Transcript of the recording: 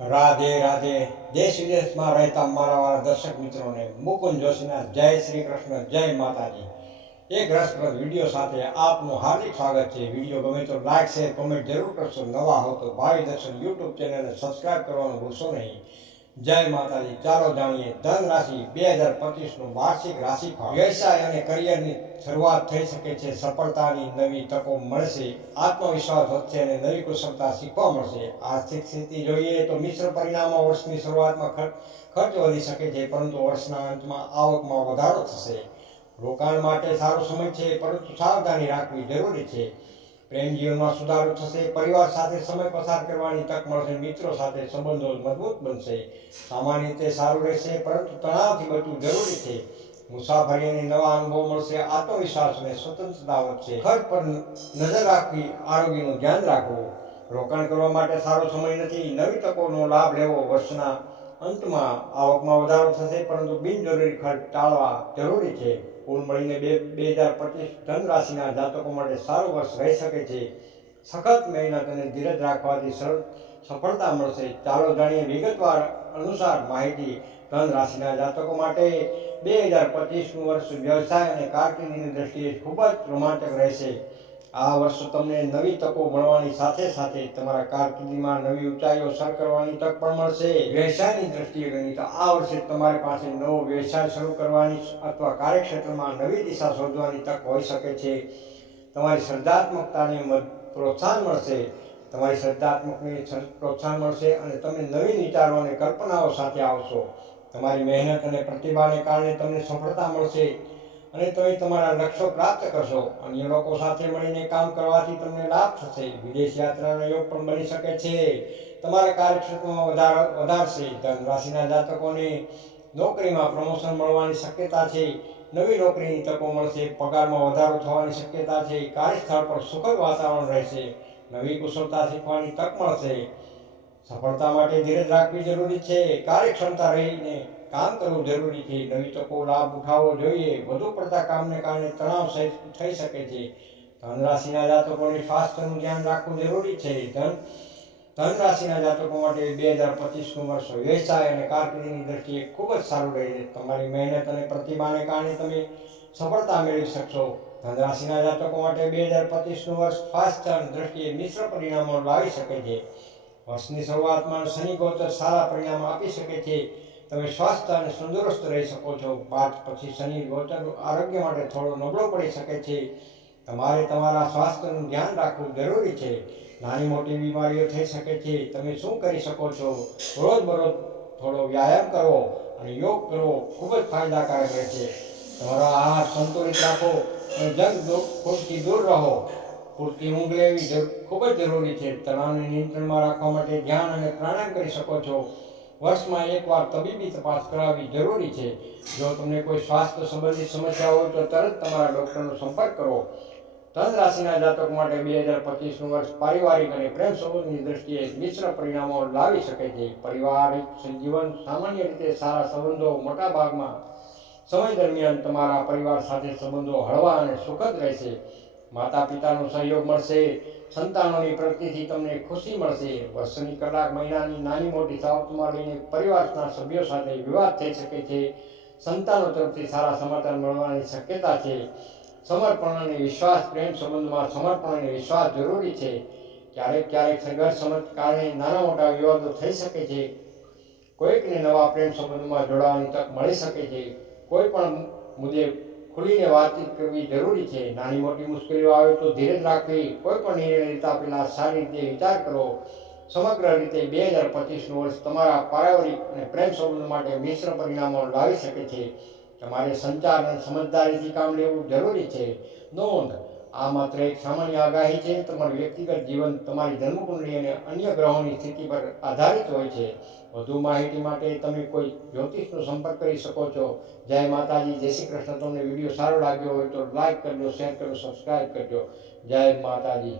રાધે રાધે. દેશ વિદેશમાં રહેતા મારા વાળા દર્શક મિત્રોને મુકુંદ જોશીના જય શ્રી કૃષ્ણ, જય માતાજી. એક રસપ્રદ વીડિયો સાથે આપનું હાર્દિક સ્વાગત છે. વીડિયો ગમે તો લાઈક, શેર, કોમેન્ટ જરૂર કરશો. નવા હો તો ભાવિ દર્શન યુટ્યુબ ચેનલને સબસ્ક્રાઈબ કરવાનું ભૂલશો નહીં. જય માતાજી. ચાલો જાણીએ. ધન રાશિ બે હજાર પચીસનું વાર્ષિક રાશિફળ. વ્યવસાય અને કરિયરની શરૂઆત થઈ શકે છે. સફળતાની નવી તકો મળશે. આત્મવિશ્વાસ વધશે અને નવી કુશળતા શીખવા મળશે. આર્થિક સ્થિતિ જોઈએ તો મિશ્ર પરિણામો વર્ષની શરૂઆતમાં ખર્ચ વધી શકે છે, પરંતુ વર્ષના અંતમાં આવકમાં વધારો થશે. રોકાણ માટે સારો સમય છે, પરંતુ સાવધાની રાખવી જરૂરી છે. પ્રેમ જીવનમાં સુધારો થશે, પરિવાર સાથે સમય પસાર કરવાની તક મળશે, મિત્રો સાથે સંબંધો મજબૂત બનશે. સામાન્ય રીતે સારું રહેશે, પરંતુ તણાવથી બચવું જરૂરી છે. મુસાફરી અને નવા અનુભવ મળશે આત્મવિશ્વાસ અને સ્વતંત્રતા વધશે. ખર્ચ પર નજર રાખવી, આરોગ્યનું ધ્યાન રાખવું. રોકાણ કરવા માટે સારો સમય નથી, નવી તકોનો લાભ લેવો વર્ષના અંતમાં. આવકમાં વધારો થશે, પરંતુ બિનજરૂરી ખર્ચ ટાળવા જરૂરી છે. કુલ મળીને બે બે હજાર પચીસ ધન રાશિના જાતકો માટે સારું વર્ષ રહી શકે છે. સખત મહેનત અને ધીરજ રાખવાથી સરળ સફળતા મળશે. ચાલો જાણીએ વિગતવાર અનુસાર માહિતી ધન રાશિના જાતકો માટે બે હજાર પચીસનું વર્ષ વ્યવસાય અને કારકિર્દીની દ્રષ્ટિએ ખૂબ જ રોમાંચક રહેશે. આ વર્ષ તમને નવી તકો મળવાની સાથે સાથે તમારા કારકિર્દીમાં નવી ઊંચાઈઓ સર કરવાની તક પણ મળશે. વ્યવસાયની દ્રષ્ટિએ ગણી તો આ વર્ષે તમારી પાસે નવો વ્યવસાય શરૂ કરવાની અથવા કાર્યક્ષેત્રમાં નવી દિશા શોધવાની તક હોઈ શકે છે. તમારી શ્રદ્ધાત્મકતાને મદ- પ્રોત્સાહન મળશે. તમારી શ્રદ્ધાત્મકને પ્રોત્સાહન મળશે અને તમે નવીન વિચારો અને કલ્પનાઓ સાથે આવશો. તમારી મહેનત અને પ્રતિભાને કારણે તમને સફળતા મળશે. અને તમે તમારા લક્ષ્યો પ્રાપ્ત કરશો અન્ય લોકો સાથે મળીને કામ કરવાથી તમને લાભ થશે. વિદેશ યાત્રાનો યોગ પણ બની શકે છે. તમારા કાર્યક્ષેત્રમાં વધારો, વધારશે. ધન રાશિના જાતકોને નોકરીમાં પ્રમોશન મળવાની શક્યતા છે. નવી નોકરીની તકો મળશે. પગારમાં વધારો થવાની શક્યતા છે. કાર્યસ્થળ પર સુખદ વાતાવરણ રહેશે. નવી કુશળતા શીખવાની તક મળશે. સફળતા માટે ધીરજ રાખવી જરૂરી છે. કાર્યક્ષમતા રહીને કામ કરવું જરૂરી છે. નવી તકો, લાભ ઉઠાવવો જોઈએ. વધુ પડતા કામને કારણે તણાવ થઈ શકે છે. ધન રાશિના જાતકોને સ્વાસ્થ્યનું ધ્યાન રાખવું જરૂરી છે. ધન ધન રાશિના જાતકો માટે બે હજાર પચીસનું વર્ષ વ્યવસાય અને કારકિર્દીની દ્રષ્ટિએ ખૂબ જ સારું રહેશે તમારી મહેનત અને પ્રતિભાને કારણે તમે સફળતા મેળવી શકશો. ધન રાશિના જાતકો માટે બે હજાર પચીસનું વર્ષ સ્વાસ્થ્યની દ્રષ્ટિએ મિશ્ર પરિણામો લાવી શકે છે. વર્ષની શરૂઆતમાં શનિ ગોચર સારા પરિણામો આપી શકે છે. તમે સ્વસ્થ અને તંદુરસ્ત રહી શકો છો. પાંચ પછી શનિ, ગોચર, આરોગ્ય માટે થોડો નબળો પડી શકે છે. તમારે તમારા સ્વાસ્થ્યનું ધ્યાન રાખવું જરૂરી છે. નાની મોટી બીમારીઓ થઈ શકે છે. તમે શું કરી શકો છો? રોજ બરોજ થોડો વ્યાયામ કરવો અને યોગ કરવો ખૂબ જ ફાયદાકારક રહેશે. તમારો આહાર સંતુલિત રાખો અને જંક ફૂડથી દૂર રહો. પૂરતી ઊંઘ લેવી ખૂબ જ જરૂરી છે. તણાવને નિયંત્રણમાં રાખવા માટે ધ્યાન અને પ્રાણાયામ કરી શકો છો. વર્ષમાં એકવાર તબીબી તપાસ કરાવવી જરૂરી છે. જો તમને કોઈ સ્વાસ્થ્ય સંબંધિત સમસ્યા હોય તો તરત તમારા ડૉક્ટરનો સંપર્ક કરો. ધન રાશિના જાતક માટે બે હજાર પચીસનું વર્ષ પારિવારિક અને પ્રેમ સંબંધની દ્રષ્ટિએ મિશ્ર પરિણામો લાવી શકે છે. પારિવારિક જીવન સામાન્ય રીતે સારા સંબંધો મોટા ભાગમાં સમય દરમિયાન તમારા પરિવાર સાથે સંબંધો હળવા અને સુખદ રહેશે. માતા પિતાનો સહયોગ મળશે, સંતાનોની પ્રગતિથી તમને ખુશી મળશે. વર્ષની કલાક મહિનાની નાની મોટી બાબતમાં લઈને પરિવારના સભ્યો સાથે વિવાદ થઈ શકે છે. સંતાનો તરફથી સારા સમર્થન મળવાની શક્યતા છે. સમર્પણ અને વિશ્વાસ, પ્રેમ સંબંધમાં સમર્પણ અને વિશ્વાસ જરૂરી છે. ક્યારેક ક્યારેક સંઘર્ષ સમજ કારણે નાના મોટા વિવાદો થઈ શકે છે. કોઈકને નવા પ્રેમ સંબંધમાં જોડાવાની તક મળી શકે છે. કોઈ પણ મુદ્દે ખુલીને વાતચીત કરવી જરૂરી છે. નાની મોટી મુશ્કેલીઓ આવે તો ધીરજ રાખવી. કોઈ પણ નિર્ણય લેતા પહેલાં સારી રીતે વિચાર કરો. સમગ્ર રીતે બે હજાર પચીસનું વર્ષ તમારા પારિવારિક અને પ્રેમ સંબંધ માટે મિશ્ર પરિણામો લાવી શકે છે. તમારે સંચાર અને સમજદારીથી કામ લેવું જરૂરી છે. નોંધ આ માત્ર એક સામાન્ય આગાહી છે, તમારું વ્યક્તિગત જીવન, તમારી જન્મકુંડળી અને અન્ય ગ્રહોની સ્થિતિ પર આધારિત હોય છે. વધુ માહિતી માટે તમે કોઈ જ્યોતિષનો સંપર્ક કરી શકો છો. જય માતાજી, જય શ્રી કૃષ્ણ. તમને વીડિયો સારો લાગ્યો હોય તો લાઈક કરજો, શેર કરજો સબસ્ક્રાઈબ કરજો. જય માતાજી.